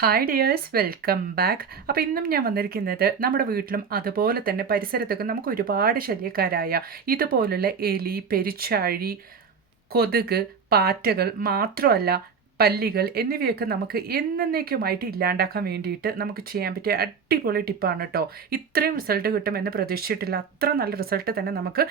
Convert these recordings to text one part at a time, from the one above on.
Hi dears, welcome back. അപ്പോൾ ഇന്നും ഞാൻ വന്നിരിക്കുന്നത് നമ്മുടെ വീട്ടിലും അതുപോലെ തന്നെ പരിസരത്തൊക്കെ നമുക്ക് ഒരുപാട് ശല്യക്കാരായ ഇതുപോലുള്ള എലി, പെരിച്ചാഴി, കൊതുക്, പാറ്റകൾ മാത്രമല്ല പല്ലികൾ എന്നിവയൊക്കെ നമുക്ക് എന്നേക്കുമായിട്ട് ഇല്ലാണ്ടാക്കാൻ വേണ്ടിയിട്ട് നമുക്ക് ചെയ്യാൻ പറ്റിയ അടിപൊളി ടിപ്പാണ് കേട്ടോ. ഇത്രയും റിസൾട്ട് കിട്ടുമെന്ന് പ്രതീക്ഷിച്ചിട്ടില്ല. അത്ര നല്ല റിസൾട്ട് തന്നെ നമുക്ക്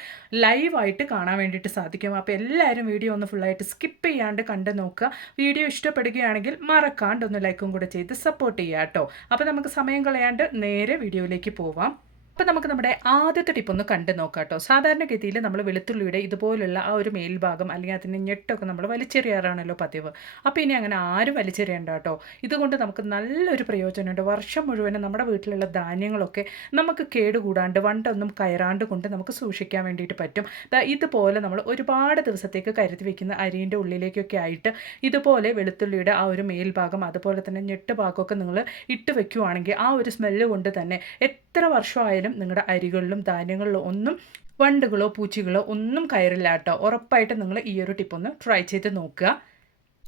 ലൈവായിട്ട് കാണാൻ വേണ്ടിയിട്ട് സാധിക്കും. അപ്പോൾ എല്ലാവരും വീഡിയോ ഒന്ന് ഫുള്ളായിട്ട് സ്കിപ്പ് ചെയ്യാണ്ട് കണ്ടു നോക്കുക. വീഡിയോ ഇഷ്ടപ്പെടുകയാണെങ്കിൽ മറക്കാണ്ട് ഒന്ന് ലൈക്കും കൂടെ ചെയ്ത് സപ്പോർട്ട് ചെയ്യുക കേട്ടോ. അപ്പോൾ നമുക്ക് സമയം കളയാണ്ട് നേരെ വീഡിയോയിലേക്ക് പോവാം. അപ്പോൾ നമുക്ക് നമ്മുടെ ആദ്യത്തെ ടിപ്പ് ഒന്ന് കണ്ടു നോക്കാം കേട്ടോ. സാധാരണഗതിയിൽ നമ്മൾ വെളുത്തുള്ളിയുടെ ഇതുപോലുള്ള ആ ഒരു മേൽഭാഗം അല്ലെങ്കിൽ അതിൻ്റെ ഞെട്ടൊക്കെ നമ്മൾ വലിച്ചെറിയാറാണല്ലോ പതിവ്. അപ്പോൾ ഇനി അങ്ങനെ ആരും വലിച്ചെറിയണ്ട കേട്ടോ. ഇതുകൊണ്ട് നമുക്ക് നല്ലൊരു പ്രയോജനമുണ്ട്. വർഷം മുഴുവനും നമ്മുടെ വീട്ടിലുള്ള ധാന്യങ്ങളൊക്കെ നമുക്ക് കേടുകൂടാണ്ട് വണ്ടൊന്നും കയറാണ്ട് കൊണ്ട് നമുക്ക് സൂക്ഷിക്കാൻ വേണ്ടിയിട്ട് പറ്റും. ഇതുപോലെ നമ്മൾ ഒരുപാട് ദിവസത്തേക്ക് കരുതി വെക്കുന്ന അരിൻ്റെ ഉള്ളിലേക്കൊക്കെ ആയിട്ട് ഇതുപോലെ വെളുത്തുള്ളിയുടെ ആ ഒരു മേൽഭാഗം അതുപോലെ തന്നെ ഞെട്ട് ഭാഗമൊക്കെ നിങ്ങൾ ഇട്ട് വെക്കുവാണെങ്കിൽ ആ ഒരു സ്മെല്ല് കൊണ്ട് തന്നെ എത്ര വർഷമായാലും നിങ്ങളുടെ അരികളിലും ധാന്യങ്ങളിലും ഒന്നും വണ്ടുകളോ പൂച്ചകളോ ഒന്നും കയറില്ല കേട്ടോ. ഉറപ്പായിട്ട് നിങ്ങൾ ഈ ഒരു ടിപ്പൊന്ന് ട്രൈ ചെയ്ത് നോക്കുക.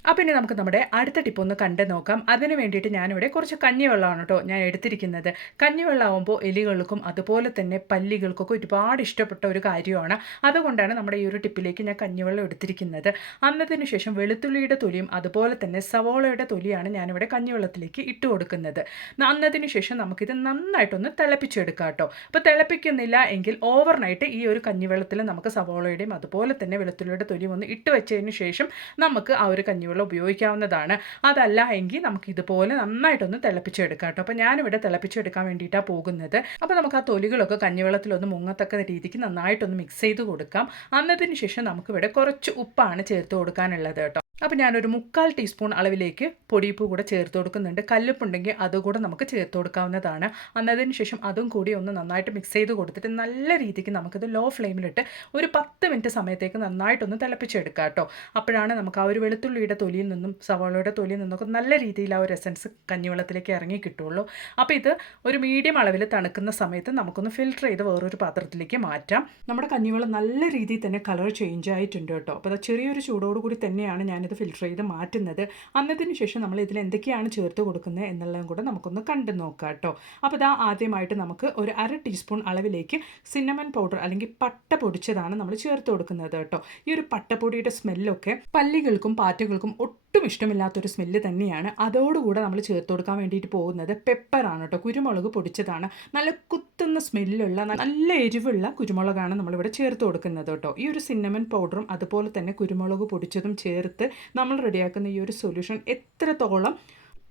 അപ്പോൾ ഇനി നമുക്ക് നമ്മുടെ അടുത്ത ടിപ്പ് ഒന്ന് കണ്ടു നോക്കാം. അതിന് വേണ്ടിയിട്ട് ഞാനിവിടെ കുറച്ച് കഞ്ഞിവെള്ളമാണ് കേട്ടോ ഞാൻ എടുത്തിരിക്കുന്നത്. കഞ്ഞിവെള്ളമാകുമ്പോൾ എലികൾക്കും അതുപോലെ തന്നെ പല്ലികൾക്കൊക്കെ ഒരുപാട് ഇഷ്ടപ്പെട്ട ഒരു കാര്യമാണ്. അതുകൊണ്ടാണ് നമ്മുടെ ഈ ഒരു ടിപ്പിലേക്ക് ഞാൻ കഞ്ഞിവെള്ളം എടുത്തിരിക്കുന്നത്. അന്നതിന് ശേഷം വെളുത്തുള്ളിയുടെ തൊലിയും അതുപോലെ തന്നെ സവോളയുടെ തൊലിയാണ് ഞാനിവിടെ കഞ്ഞിവെള്ളത്തിലേക്ക് ഇട്ട് കൊടുക്കുന്നത്. അന്നതിന് ശേഷം നമുക്കിത് നന്നായിട്ടൊന്ന് തിളപ്പിച്ചെടുക്കാം കേട്ടോ. അപ്പോൾ തിളപ്പിക്കുന്നില്ല എങ്കിൽ ഓവർനൈറ്റ് ഈ ഒരു കഞ്ഞിവെള്ളത്തിൽ നമുക്ക് സവോളയുടെയും അതുപോലെ തന്നെ വെളുത്തുള്ളിയുടെ തൊലിയും ഒന്ന് ഇട്ട് വെച്ചതിന് ശേഷം നമുക്ക് ആ ഒരു കഞ്ഞിവെള്ളം ഉപയോഗിക്കാവുന്നതാണ്. അതല്ല എങ്കിൽ നമുക്ക് ഇതുപോലെ നന്നായിട്ടൊന്ന് തിളപ്പിച്ചെടുക്കാം കേട്ടോ. അപ്പോൾ ഞാനിവിടെ തിളപ്പിച്ചെടുക്കാൻ വേണ്ടിയിട്ടാണ് പോകുന്നത്. അപ്പോൾ നമുക്ക് ആ തൊലികളൊക്കെ കഞ്ഞിവെള്ളത്തിലൊന്ന് മുങ്ങത്തക്ക രീതിക്ക് നന്നായിട്ടൊന്ന് മിക്സ് ചെയ്ത് കൊടുക്കാം. അന്നതിന് ശേഷം നമുക്കിവിടെ കുറച്ച് ഉപ്പാണ് ചേർത്ത് കൊടുക്കാനുള്ളത് കേട്ടോ. അപ്പോൾ ഞാനൊരു 3/4 ടീസ്പൂൺ അളവിലേക്ക് പൊടിയുപ്പ് കൂടെ ചേർത്ത് കൊടുക്കുന്നുണ്ട്. കല്ലുപ്പുണ്ടെങ്കിൽ അതുകൂടെ നമുക്ക് ചേർത്ത് കൊടുക്കാവുന്നതാണ്. അന്നതിന് ശേഷം അതും കൂടി ഒന്ന് നന്നായിട്ട് മിക്സ് ചെയ്ത് കൊടുത്തിട്ട് നല്ല രീതിക്ക് നമുക്കിത് ലോ ഫ്ലെയിമിലിട്ട് ഒരു 10 മിനിറ്റ് സമയത്തേക്ക് നന്നായിട്ടൊന്ന് തിളപ്പിച്ചെടുക്കാം കേട്ടോ. അപ്പോഴാണ് നമുക്ക് ആ ഒരു വെളുത്തുള്ളിയുടെ തൊലിയിൽ നിന്നും സവാളയുടെ തൊലിയിൽ നിന്നൊക്കെ നല്ല രീതിയിൽ ആ ഒരു എസൻസ് കഞ്ഞിവെള്ളത്തിലേക്ക് ഇറങ്ങി കിട്ടുള്ളൂ. അപ്പോൾ ഇത് ഒരു മീഡിയം അളവിൽ തണുക്കുന്ന സമയത്ത് നമുക്കൊന്ന് ഫിൽറ്റർ ചെയ്ത് വേറൊരു പാത്രത്തിലേക്ക് മാറ്റാം. നമ്മുടെ കഞ്ഞിവെള്ളം നല്ല രീതിയിൽ തന്നെ കളർ ചേഞ്ച് ആയിട്ടുണ്ട് കേട്ടോ. അപ്പോൾ അത് ചെറിയൊരു ചൂടോടുകൂടി തന്നെയാണ് ഞാനിത് ഫിൽറ്റർ ചെയ്ത് മാറ്റുന്നത്. അന്നതിന് ശേഷം നമ്മൾ ഇതിൽ എന്തൊക്കെയാണ് ചേർത്ത് കൊടുക്കുന്നത് എന്നുള്ളതും കൂടെ നമുക്കൊന്ന് കണ്ടു നോക്കാം കേട്ടോ. അപ്പോൾ ഇതാ ആദ്യമായിട്ട് നമുക്ക് ഒരു 1/2 ടീസ്പൂൺ അളവിലേക്ക് സിന്നമൺ പൗഡർ അല്ലെങ്കിൽ പട്ട പൊടിച്ചതാണ് നമ്മൾ ചേർത്ത് കൊടുക്കുന്നത് കേട്ടോ. ഈ ഒരു പട്ടപ്പൊടിയുടെ സ്മെല്ലൊക്കെ പല്ലികൾക്കും പാറ്റകൾക്കും ഒട്ടും ഇഷ്ടമില്ലാത്തൊരു സ്മെല്ല് തന്നെയാണ്. അതോടുകൂടെ നമ്മൾ ചേർത്ത് കൊടുക്കാൻ വേണ്ടിയിട്ട് പോകുന്നത് പെപ്പറാണ് കേട്ടോ. കുരുമുളക് പൊടിച്ചതാണ്. നല്ല കുത്തുന്ന സ്മെല്ലുള്ള നല്ല എരിവുള്ള കുരുമുളകാണ് നമ്മളിവിടെ ചേർത്ത് കൊടുക്കുന്നത് കേട്ടോ. ഈ ഒരു സിന്നമൺ പൗഡറും അതുപോലെ തന്നെ കുരുമുളക് പൊടിച്ചതും ചേർത്ത് നമ്മൾ റെഡിയാക്കുന്ന ഈ ഒരു സൊല്യൂഷൻ എത്രത്തോളം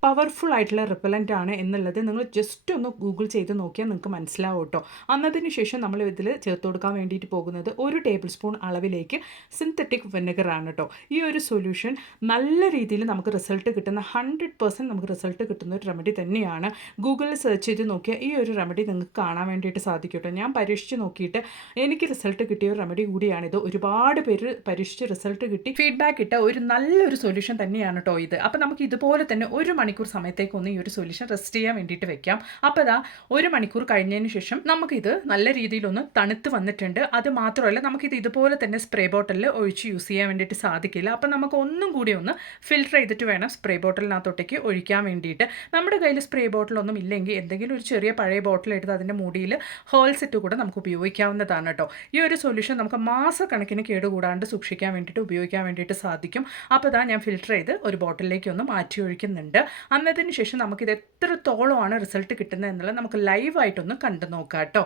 പവർഫുൾ ആയിട്ടുള്ള റിപ്പലൻ്റ് ആണ് എന്നുള്ളത് നിങ്ങൾ ജസ്റ്റ് ഒന്ന് ഗൂഗിൾ ചെയ്ത് നോക്കിയാൽ നിങ്ങൾക്ക് മനസ്സിലാവും കേട്ടോ. അന്നതിന് ശേഷം നമ്മൾ ഇതിൽ ചേർത്ത് കൊടുക്കാൻ വേണ്ടിയിട്ട് പോകുന്നത് 1 ടേബിൾ സ്പൂൺ അളവിലേക്ക് സിന്തറ്റിക് വിനെഗറാണ് കേട്ടോ. ഈ ഒരു സൊല്യൂഷൻ നല്ല രീതിയിൽ നമുക്ക് റിസൾട്ട് കിട്ടുന്ന 100% നമുക്ക് റിസൾട്ട് കിട്ടുന്ന ഒരു റെമഡി തന്നെയാണ്. ഗൂഗിളിൽ സെർച്ച് ചെയ്ത് നോക്കിയാൽ ഈ ഒരു റെമഡി നിങ്ങൾക്ക് കാണാൻ വേണ്ടിയിട്ട് സാധിക്കും കേട്ടോ. ഞാൻ പരീക്ഷിച്ച് നോക്കിയിട്ട് എനിക്ക് റിസൾട്ട് കിട്ടിയ ഒരു റെമഡി കൂടിയാണിത്. ഒരുപാട് പേര് പരീക്ഷിച്ച് റിസൾട്ട് കിട്ടി ഫീഡ്ബാക്ക് ഇട്ട ഒരു നല്ലൊരു സൊല്യൂഷൻ തന്നെയാണ് കേട്ടോ ഇത്. അപ്പോൾ നമുക്ക് ഇതുപോലെ തന്നെ 1 മണിക്കൂർ സമയത്തേക്കൊന്ന് ഈ ഒരു സൊല്യൂഷൻ റെസ്റ്റ് ചെയ്യാൻ വേണ്ടിയിട്ട് വെക്കാം. അപ്പോൾ ഇതാ 1 മണിക്കൂർ കഴിഞ്ഞതിന് ശേഷം നമുക്കിത് നല്ല രീതിയിലൊന്ന് തണുത്ത് വന്നിട്ടുണ്ട്. അത് മാത്രമല്ല നമുക്കിത് ഇതുപോലെ തന്നെ സ്പ്രേ ബോട്ടിലിൽ ഒഴിച്ച് യൂസ് ചെയ്യാൻ വേണ്ടിയിട്ട് സാധിക്കില്ല. അപ്പോൾ നമുക്ക് ഒന്നും കൂടി ഒന്ന് ഫിൽറ്റർ ചെയ്തിട്ട് വേണം സ്പ്രേ ബോട്ടിലിനകത്തോട്ടേക്ക് ഒഴിക്കാൻ വേണ്ടിയിട്ട്. നമ്മുടെ കയ്യിൽ സ്പ്രേ ബോട്ടിലൊന്നും ഇല്ലെങ്കിൽ എന്തെങ്കിലും ഒരു ചെറിയ പഴയ ബോട്ടിൽ എടുത്ത് അതിൻ്റെ മൂടിയിൽ ഹോൾസ് ഇട്ട് കൂടെ നമുക്ക് ഉപയോഗിക്കാവുന്നതാണ് കേട്ടോ. ഈ ഒരു സൊല്യൂഷൻ നമുക്ക് മാസക്കണക്കിന് കേടുകൂടാണ്ട് സൂക്ഷിക്കാൻ വേണ്ടിയിട്ട് ഉപയോഗിക്കാൻ വേണ്ടിയിട്ട് സാധിക്കും. അപ്പോൾ ഇതാ ഞാൻ ഫിൽറ്റർ ചെയ്ത് ഒരു ബോട്ടിലേക്ക് ഒന്ന് മാറ്റി ഒഴിക്കുന്നുണ്ട്. അന്നതിന് ശേഷം നമുക്കിത് എത്രത്തോളമാണ് റിസൾട്ട് കിട്ടുന്നത് എന്നുള്ളത് നമുക്ക് ലൈവായിട്ടൊന്ന് കണ്ടു നോക്കാം കേട്ടോ.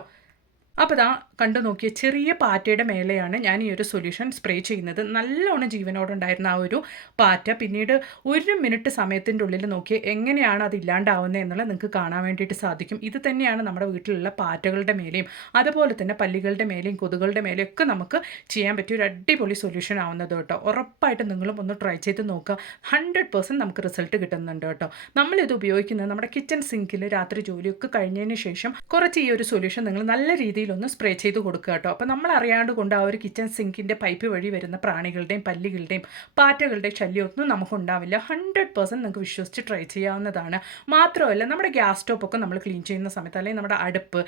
അപ്പോൾ ഇതാ കണ്ടു നോക്കിയ ചെറിയ പാറ്റയുടെ മേലെയാണ് ഞാൻ ഈ ഒരു സൊല്യൂഷൻ സ്പ്രേ ചെയ്യുന്നത്. നല്ലോണം ജീവനോടുണ്ടായിരുന്ന ആ ഒരു പാറ്റ പിന്നീട് 1 മിനിറ്റ് സമയത്തിൻ്റെ ഉള്ളിൽ നോക്കി എങ്ങനെയാണ് അത് ഇല്ലാണ്ടാവുന്നത് എന്നുള്ളത് നിങ്ങൾക്ക് കാണാൻ വേണ്ടിയിട്ട് സാധിക്കും. ഇത് തന്നെയാണ് നമ്മുടെ വീട്ടിലുള്ള പാറ്റകളുടെ മേലെയും അതുപോലെ തന്നെ പല്ലികളുടെ മേലെയും കൊതുകളുടെ മേലെയും ഒക്കെ നമുക്ക് ചെയ്യാൻ പറ്റിയ ഒരു അടിപൊളി സൊല്യൂഷൻ ആവുന്നത് കേട്ടോ. ഉറപ്പായിട്ട് നിങ്ങളും ഒന്ന് ട്രൈ ചെയ്ത് നോക്കുക. 100% നമുക്ക് റിസൾട്ട് കിട്ടുന്നുണ്ട് കേട്ടോ. നമ്മളിത് ഉപയോഗിക്കുന്നത് നമ്മുടെ കിച്ചൺ സിങ്കിൽ രാത്രി ജോലിയൊക്കെ കഴിഞ്ഞതിന് ശേഷം കുറച്ച് ഈ ഒരു സൊല്യൂഷൻ നിങ്ങൾ നല്ല രീതിയിൽ ഒന്ന് സ്പ്രേ ചെയ്ത് കൊടുക്കുക കേട്ടോ. അപ്പോൾ നമ്മൾ അറിയാണ്ട് കൊണ്ട് ആ ഒരു കിച്ചൺ സിങ്കിൻ്റെ പൈപ്പ് വഴി വരുന്ന പ്രാണികളുടെയും പല്ലികളുടെയും പാറ്റകളുടെയും ശല്യമൊന്നും നമുക്കുണ്ടാവില്ല. 100% നിങ്ങൾക്ക് വിശ്വസിച്ച് ട്രൈ ചെയ്യാവുന്നതാണ്. മാത്രമല്ല നമ്മുടെ ഗ്യാസ് സ്റ്റോപ്പൊക്കെ നമ്മൾ ക്ലീൻ ചെയ്യുന്ന സമയത്ത് അല്ലെങ്കിൽ നമ്മുടെ അടുപ്പ്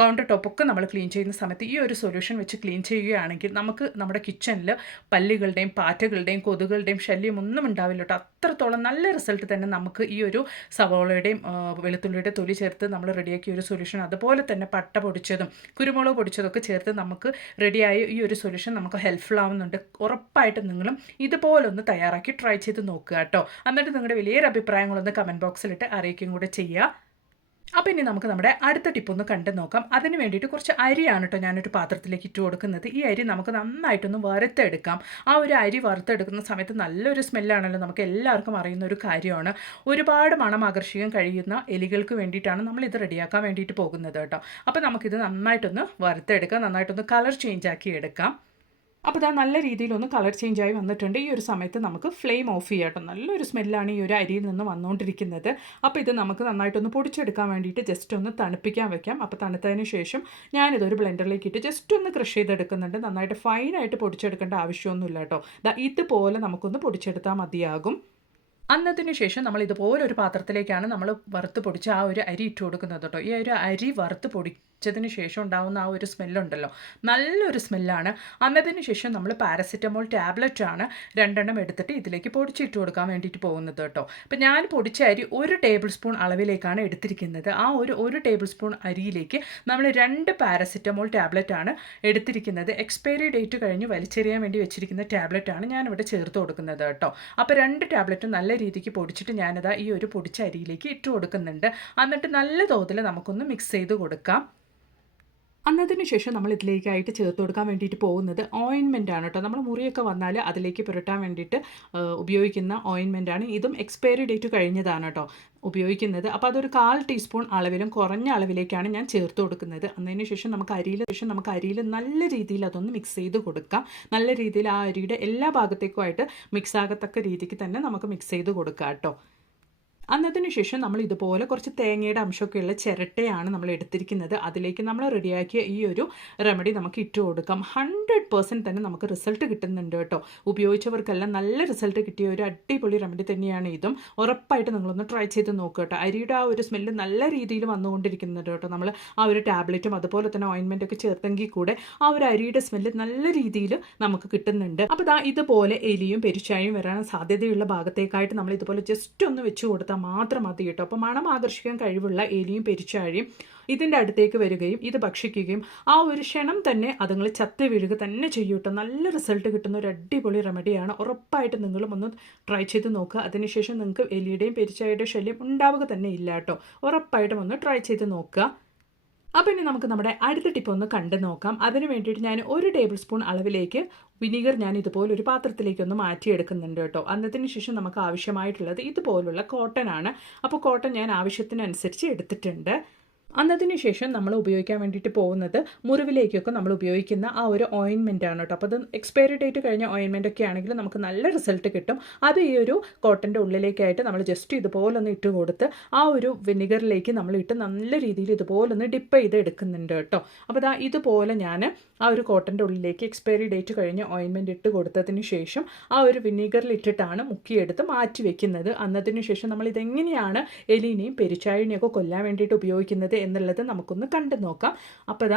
കൗണ്ടർ ടോപ്പൊക്കെ നമ്മൾ ക്ലീൻ ചെയ്യുന്ന സമയത്ത് ഈ ഒരു സൊല്യൂഷൻ വെച്ച് ക്ലീൻ ചെയ്യുകയാണെങ്കിൽ നമുക്ക് നമ്മുടെ കിച്ചണിൽ പല്ലികളുടെയും പാറ്റകളുടെയും കൊതുകുകളുടെയും ശല്യം ഒന്നും ഉണ്ടാവില്ല കേട്ടോ. അത്രത്തോളം നല്ല റിസൾട്ട് തന്നെ നമുക്ക് ഈ ഒരു സവോളയുടെയും വെളുത്തുള്ളിയുടെ തൊലി ചേർത്ത് നമ്മൾ റെഡിയാക്കിയ ഒരു സൊല്യൂഷൻ, അതുപോലെ തന്നെ പട്ട പൊടിച്ചതും കുരുമുളക് പൊടിച്ചതൊക്കെ ചേർത്ത് നമുക്ക് റെഡിയായ ഈ ഒരു സൊല്യൂഷൻ നമുക്ക് ഹെൽപ്ഫുൾ ആവുന്നുണ്ട്. ഉറപ്പായിട്ടും നിങ്ങളും ഇതുപോലൊന്ന് തയ്യാറാക്കി ട്രൈ ചെയ്ത് നോക്കുക കേട്ടോ. എന്നിട്ട് നിങ്ങളുടെ വലിയൊരു അഭിപ്രായങ്ങളൊന്ന് കമൻറ്റ് ബോക്സിലിട്ട് അറിയിക്കുകയും കൂടെ ചെയ്യുക. അപ്പോൾ ഇനി നമുക്ക് നമ്മുടെ അടുത്ത ടിപ്പൊന്ന് കണ്ടു നോക്കാം. അതിന് വേണ്ടിയിട്ട് കുറച്ച് അരിയാണ് കേട്ടോ ഞാനൊരു പാത്രത്തിലേക്ക് ഇട്ട് കൊടുക്കുന്നത്. ഈ അരി നമുക്ക് നന്നായിട്ടൊന്ന് വറുത്തെടുക്കാം. ആ ഒരു അരി വറുത്തെടുക്കുന്ന സമയത്ത് നല്ലൊരു സ്മെല്ലാണല്ലോ, നമുക്ക് എല്ലാവർക്കും അറിയുന്ന ഒരു കാര്യമാണ്. ഒരുപാട് മണം ആകർഷിക്കാൻ കഴിയുന്ന എലികൾക്ക് വേണ്ടിയിട്ടാണ് നമ്മൾ ഇത് റെഡിയാക്കാൻ വേണ്ടിയിട്ട് പോകുന്നത് കേട്ടോ. അപ്പോൾ നമുക്കിത് നന്നായിട്ടൊന്ന് വറുത്തെടുക്കാം, നന്നായിട്ടൊന്ന് കളർ ചേഞ്ച് ആക്കി എടുക്കാം. അപ്പോൾ ഇതാ നല്ല രീതിയിലൊന്ന് കളർ ചേഞ്ച് ആയി വന്നിട്ടുണ്ട്. ഈ ഒരു സമയത്ത് നമുക്ക് ഫ്ലെയിം ഓഫ് ചെയ്യാം കേട്ടോ. നല്ലൊരു സ്മെല്ലാണ് ഈ ഒരു അരിയിൽ നിന്ന് വന്നുകൊണ്ടിരിക്കുന്നത്. അപ്പോൾ ഇത് നമുക്ക് നന്നായിട്ടൊന്ന് പൊടിച്ചെടുക്കാൻ വേണ്ടിയിട്ട് ജസ്റ്റ് ഒന്ന് തണുപ്പിക്കാൻ വെക്കാം. അപ്പോൾ തണുത്തതിന് ശേഷം ഞാനിതൊരു ബ്ലെൻഡറിലേക്ക് ഇട്ട് ജസ്റ്റ് ഒന്ന് ക്രഷ് ചെയ്തെടുക്കുന്നുണ്ട്. നന്നായിട്ട് ഫൈനായിട്ട് പൊടിച്ചെടുക്കേണ്ട ആവശ്യമൊന്നുമില്ല കേട്ടോ. ഇതുപോലെ നമുക്കൊന്ന് പൊടിച്ചെടുത്താൽ മതിയാകും. അന്നതിന് ശേഷം നമ്മൾ ഇതുപോലെ ഒരു പാത്രത്തിലേക്കാണ് നമ്മൾ വറുത്ത് പൊടിച്ച ആ ഒരു അരി ഇട്ട് കൊടുക്കുന്നത് കേട്ടോ. ഈ ഒരു അരി വറുത്ത് പൊടിച്ചതിന് ശേഷം ഉണ്ടാകുന്ന ആ ഒരു സ്മെല്ലുണ്ടല്ലോ, നല്ലൊരു സ്മെല്ലാണ്. അന്നതിന് ശേഷം നമ്മൾ പാരസിറ്റമോൾ ടാബ്ലറ്റ് ആണ് 2 എടുത്തിട്ട് ഇതിലേക്ക് പൊടിച്ചിട്ട് കൊടുക്കാൻ വേണ്ടിയിട്ട് പോകുന്നത് കേട്ടോ. അപ്പം ഞാൻ പൊടിച്ച അരി 1 ടേബിൾ സ്പൂൺ അളവിലേക്കാണ് എടുത്തിരിക്കുന്നത്. ആ ഒരു ടേബിൾ സ്പൂൺ അരിയിലേക്ക് നമ്മൾ 2 പാരസിറ്റമോൾ ടാബ്ലറ്റ് ആണ് എടുത്തിരിക്കുന്നത്. എക്സ്പയറി ഡേറ്റ് കഴിഞ്ഞ് വലിച്ചെറിയാൻ വേണ്ടി വെച്ചിരിക്കുന്ന ടാബ്ലറ്റ് ആണ് ഞാനിവിടെ ചേർത്ത് കൊടുക്കുന്നത് കേട്ടോ. അപ്പോൾ 2 ടാബ്ലറ്റും നല്ല രീതിക്ക് പൊടിച്ചിട്ട് ഞാനതാ ഈ ഒരു പൊടിച്ച അരിയിലേക്ക് ഇട്ട് കൊടുക്കുന്നുണ്ട്. എന്നിട്ട് നല്ല തോതിൽ നമുക്കൊന്ന് മിക്സ് ചെയ്ത് കൊടുക്കാം. അന്നതിന് ശേഷം നമ്മൾ ഇതിലേക്കായിട്ട് ചേർത്ത് കൊടുക്കാൻ വേണ്ടിയിട്ട് പോകുന്നത് ഓയിൻമെൻ്റ് ആണ് കേട്ടോ. നമ്മൾ മുറിയൊക്കെ വന്നാൽ അതിലേക്ക് പുരട്ടാൻ വേണ്ടിയിട്ട് ഉപയോഗിക്കുന്ന ഓയിൻമെൻ്റ് ആണ്. ഇതും എക്സ്പയറി ഡേറ്റ് കഴിഞ്ഞതാണ് കേട്ടോ ഉപയോഗിക്കുന്നത്. അപ്പോൾ അതൊരു 1/4 ടീസ്പൂൺ അളവിലും കുറഞ്ഞ അളവിലേക്കാണ് ഞാൻ ചേർത്ത് കൊടുക്കുന്നത്. അതിന് ശേഷം നമുക്ക് അരിയിൽ നല്ല രീതിയിൽ അതൊന്ന് മിക്സ് ചെയ്ത് കൊടുക്കാം. നല്ല രീതിയിൽ ആ അരിയുടെ എല്ലാ ഭാഗത്തേക്കുമായിട്ട് മിക്സ് ആകത്തക്ക രീതിക്ക് തന്നെ നമുക്ക് മിക്സ് ചെയ്ത് കൊടുക്കാം കേട്ടോ. അന്നതിന് ശേഷം നമ്മൾ ഇതുപോലെ കുറച്ച് തേങ്ങയുടെ അംശമൊക്കെയുള്ള ചിരട്ടയാണ് നമ്മൾ എടുത്തിരിക്കുന്നത്. അതിലേക്ക് നമ്മൾ റെഡിയാക്കിയ ഈ ഒരു റെമഡി നമുക്ക് ഇട്ട് കൊടുക്കാം. 100% തന്നെ നമുക്ക് റിസൾട്ട് കിട്ടുന്നുണ്ട് കേട്ടോ. ഉപയോഗിച്ചവർക്കെല്ലാം നല്ല റിസൾട്ട് കിട്ടിയ ഒരു അടിപൊളി റെമഡി തന്നെയാണ് ഇതും. ഉറപ്പായിട്ട് നിങ്ങളൊന്ന് ട്രൈ ചെയ്ത് നോക്കുക കേട്ടോ. അരിയുടെ ആ ഒരു സ്മെല്ല് നല്ല രീതിയിൽ വന്നുകൊണ്ടിരിക്കുന്നുണ്ട് കേട്ടോ. നമ്മൾ ആ ഒരു ടാബ്ലറ്റും അതുപോലെ തന്നെ ഓയിൻമെൻറ്റൊക്കെ ചേർത്തെങ്കിൽ കൂടെ ആ ഒരു അരിയുടെ സ്മെല്ല് നല്ല രീതിയിൽ നമുക്ക് കിട്ടുന്നുണ്ട്. അപ്പോൾ ഇതുപോലെ എലിയും പെരുച്ചായും വരാൻ സാധ്യതയുള്ള ഭാഗത്തേക്കായിട്ട് നമ്മൾ ഇതുപോലെ ജസ്റ്റ് ഒന്ന് വെച്ച് കൊടുത്താൽ മാത്രം മതി കേട്ടോ. അപ്പോൾ മണം ആകർഷിക്കാൻ കഴിവുള്ള എലിയും പെരുച്ചാഴിയും ഇതിൻ്റെ അടുത്തേക്ക് വരികയും ഇത് ഭക്ഷിക്കുകയും ആ ഒരു ക്ഷണം തന്നെ അതുങ്ങൾ ചത്ത് വീഴുക തന്നെ ചെയ്യും കേട്ടോ. നല്ല റിസൾട്ട് കിട്ടുന്ന ഒരു അടിപൊളി റെമഡിയാണ്. ഉറപ്പായിട്ട് നിങ്ങളും ഒന്ന് ട്രൈ ചെയ്ത് നോക്കുക. അതിനുശേഷം നിങ്ങൾക്ക് എലിയുടെയും പെരുച്ചാഴിയുടെയും ശല്യം ഉണ്ടാവുക തന്നെ ഇല്ല കേട്ടോ. ഉറപ്പായിട്ടും ഒന്ന് ട്രൈ ചെയ്ത് നോക്കുക. അപ്പോൾ ഇനി നമുക്ക് നമ്മുടെ അടുത്ത ടിപ്പ് ഒന്ന് കണ്ടു നോക്കാം. അതിന് വേണ്ടിയിട്ട് ഞാൻ 1 ടേബിൾ സ്പൂൺ അളവിലേക്ക് വിനീഗർ ഞാൻ ഇതുപോലെ ഒരു പാത്രത്തിലേക്കൊന്ന് മാറ്റിയെടുക്കുന്നുണ്ട് കേട്ടോ. അന്നതിന് ശേഷം നമുക്ക് ആവശ്യമായിട്ടുള്ളത് ഇതുപോലുള്ള കോട്ടൺ ആണ്. അപ്പോൾ കോട്ടൺ ഞാൻ ആവശ്യത്തിനനുസരിച്ച് എടുത്തിട്ടുണ്ട്. അന്നതിന് ശേഷം നമ്മൾ ഉപയോഗിക്കാൻ വേണ്ടിയിട്ട് പോകുന്നത് മുറിവിലേക്കൊക്കെ നമ്മൾ ഉപയോഗിക്കുന്ന ആ ഒരു ഓയിൻമെൻ്റ് ആണ് കേട്ടോ. അപ്പോൾ അത് എക്സ്പയറി ഡേറ്റ് കഴിഞ്ഞ ഓയിൻമെൻ്റ് ഒക്കെ ആണെങ്കിൽ നമുക്ക് നല്ല റിസൾട്ട് കിട്ടും. അത് ഈ ഒരു കോട്ടൻ്റെ ഉള്ളിലേക്കായിട്ട് നമ്മൾ ജസ്റ്റ് ഇതുപോലൊന്ന് ഇട്ട് കൊടുത്ത് ആ ഒരു വിനിഗറിലേക്ക് നമ്മൾ ഇട്ട് നല്ല രീതിയിൽ ഇതുപോലൊന്ന് ഡിപ്പ് ചെയ്ത് എടുക്കുന്നുണ്ട് കേട്ടോ. അപ്പോൾ ഇതുപോലെ ഞാൻ ആ ഒരു കോട്ടൻ്റെ ഉള്ളിലേക്ക് എക്സ്പയറി ഡേറ്റ് കഴിഞ്ഞ ഓയിൻമെൻറ്റ് ഇട്ട് കൊടുത്തതിന് ശേഷം ആ ഒരു വിനീഗറിൽ ഇട്ടിട്ടാണ് മുക്കിയെടുത്ത് മാറ്റി വെക്കുന്നത്. അന്നതിന് ശേഷം നമ്മൾ ഇതെങ്ങനെയാണ് എലിനെയും പെരുച്ചാഴിനെയും ഒക്കെ കൊല്ലാൻ വേണ്ടിയിട്ട് ഉപയോഗിക്കുന്നത് എന്നുള്ളത് നമുക്കൊന്ന് കണ്ടു നോക്കാം. അപ്പോൾ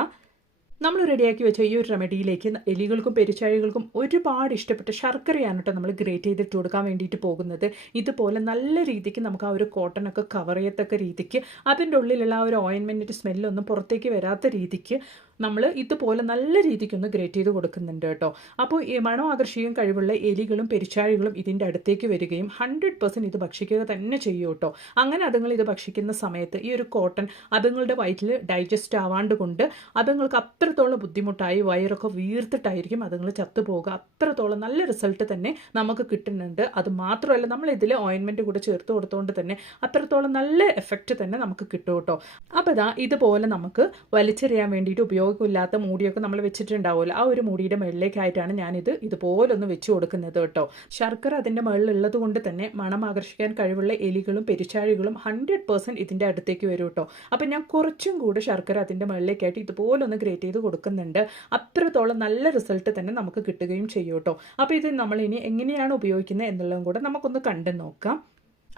നമ്മൾ റെഡിയാക്കി വെച്ച ഈ ഒരു റെമഡിയിലേക്ക് എലികൾക്കും പെരുച്ചാഴികൾക്കും ഒരുപാട് ഇഷ്ടപ്പെട്ട ശർക്കരയാണ് കേട്ടോ നമ്മൾ ഗ്രേറ്റ് ചെയ്തിട്ട് കൊടുക്കാൻ വേണ്ടിയിട്ട് പോകുന്നത്. ഇതുപോലെ നല്ല രീതിക്ക് നമുക്ക് ആ ഒരു കോട്ടനൊക്കെ കവർ ചെയ്യത്തക്ക രീതിക്ക് അതിൻ്റെ ഉള്ളിലുള്ള ആ ഒരു ഓയിൻമെൻറ്റിൻ്റെ സ്മെല്ലൊന്നും പുറത്തേക്ക് വരാത്ത രീതിക്ക് നമ്മൾ ഇതുപോലെ നല്ല രീതിക്കൊന്ന് ഗ്രേറ്റ് ചെയ്ത് കൊടുക്കുന്നുണ്ട് കേട്ടോ. അപ്പോൾ ഈ മണം ആകർഷിക്കാൻ കഴിവുള്ള എലികളും പെരുച്ചാഴികളും ഇതിൻ്റെ അടുത്തേക്ക് വരികയും 100% ഇത് ഭക്ഷിക്കുക തന്നെ ചെയ്യും കേട്ടോ. അങ്ങനെ അതുങ്ങൾ ഇത് ഭക്ഷിക്കുന്ന സമയത്ത് ഈ ഒരു കോട്ടൺ അതുങ്ങളുടെ വയറ്റിൽ ഡൈജസ്റ്റ് ആവാണ്ട് കൊണ്ട് അതുങ്ങൾക്ക് അത്രത്തോളം ബുദ്ധിമുട്ടായി വയറൊക്കെ വീർത്തിട്ടായിരിക്കും അതുങ്ങൾ ചത്തുപോകുക. അത്രത്തോളം നല്ല റിസൾട്ട് തന്നെ നമുക്ക് കിട്ടുന്നുണ്ട്. അത് മാത്രമല്ല നമ്മൾ ഇതിൽ ഓയിൻമെൻറ്റ് കൂടെ ചേർത്ത് കൊടുത്തുകൊണ്ട് തന്നെ അത്രത്തോളം നല്ല എഫക്റ്റ് തന്നെ നമുക്ക് കിട്ടും കേട്ടോ. അപ്പോൾ ഇതുപോലെ നമുക്ക് വലിച്ചെറിയാൻ വേണ്ടിയിട്ട് ഉപയോഗമില്ലാത്ത മൂടിയൊക്കെ നമ്മൾ വെച്ചിട്ടുണ്ടാവുമല്ലോ, ആ ഒരു മൂടിയുടെ മുകളിലേക്കായിട്ടാണ് ഞാനിത് ഇതുപോലൊന്ന് വെച്ച് കൊടുക്കുന്നത് കേട്ടോ. ശർക്കര അതിൻ്റെ മുകളിലുള്ളത് കൊണ്ട് തന്നെ മണം ആകർഷിക്കാൻ കഴിവുള്ള എലികളും പെരുച്ചാഴികളും 100% ഇതിൻ്റെ അടുത്തേക്ക് വരും കേട്ടോ. അപ്പം ഞാൻ കുറച്ചും കൂടെ ശർക്കര അതിൻ്റെ മുകളിലേക്കായിട്ട് ഇതുപോലൊന്ന് ഗ്രേറ്റ് ചെയ്ത് കൊടുക്കുന്നുണ്ട്. അത്രത്തോളം നല്ല റിസൾട്ട് തന്നെ നമുക്ക് കിട്ടുകയും ചെയ്യും കേട്ടോ. അപ്പോൾ ഇത് നമ്മൾ ഇനി എങ്ങനെയാണ് ഉപയോഗിക്കുന്നത് എന്നുള്ളതും കൂടെ നമുക്കൊന്ന് കണ്ടു നോക്കാം.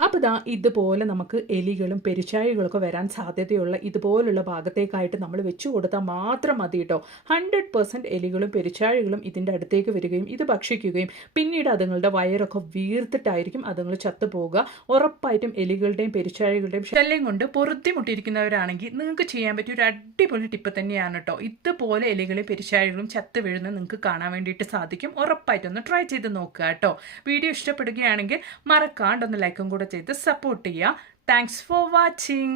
അപ്പോൾ ഇതുപോലെ നമുക്ക് എലികളും പെരുച്ചാഴികളൊക്കെ വരാൻ സാധ്യതയുള്ള ഇതുപോലുള്ള ഭാഗത്തേക്കായിട്ട് നമ്മൾ വെച്ച് കൊടുത്താൽ മാത്രം മതി കേട്ടോ. 100% എലികളും പെരുച്ചാഴികളും ഇതിൻ്റെ അടുത്തേക്ക് വരികയും ഇത് ഭക്ഷിക്കുകയും പിന്നീട് അതുങ്ങളുടെ വയറൊക്കെ വീർത്തിട്ടായിരിക്കും അതുങ്ങൾ ചത്തുപോകുക. ഉറപ്പായിട്ടും എലികളുടെയും പെരുച്ചാഴികളുടെയും ശല്യം കൊണ്ട് പൊറുത്തിമുട്ടിയിരിക്കുന്നവരാണെങ്കിൽ നിങ്ങൾക്ക് ചെയ്യാൻ പറ്റിയ ഒരു അടിപൊളി ടിപ്പ് തന്നെയാണ് കേട്ടോ. ഇതുപോലെ എലികളും പെരുച്ചാഴികളും ചത്ത് വീഴുന്നത് നിങ്ങൾക്ക് കാണാൻ വേണ്ടിയിട്ട് സാധിക്കും. ഉറപ്പായിട്ടൊന്ന് ട്രൈ ചെയ്ത് നോക്കുക കേട്ടോ. വീഡിയോ ഇഷ്ടപ്പെടുകയാണെങ്കിൽ മറക്കാണ്ടൊന്ന് ലൈക്കും കൂടെ ചെയ്ത് സപ്പോർട്ട് ചെയ്യുക. Thanks for watching.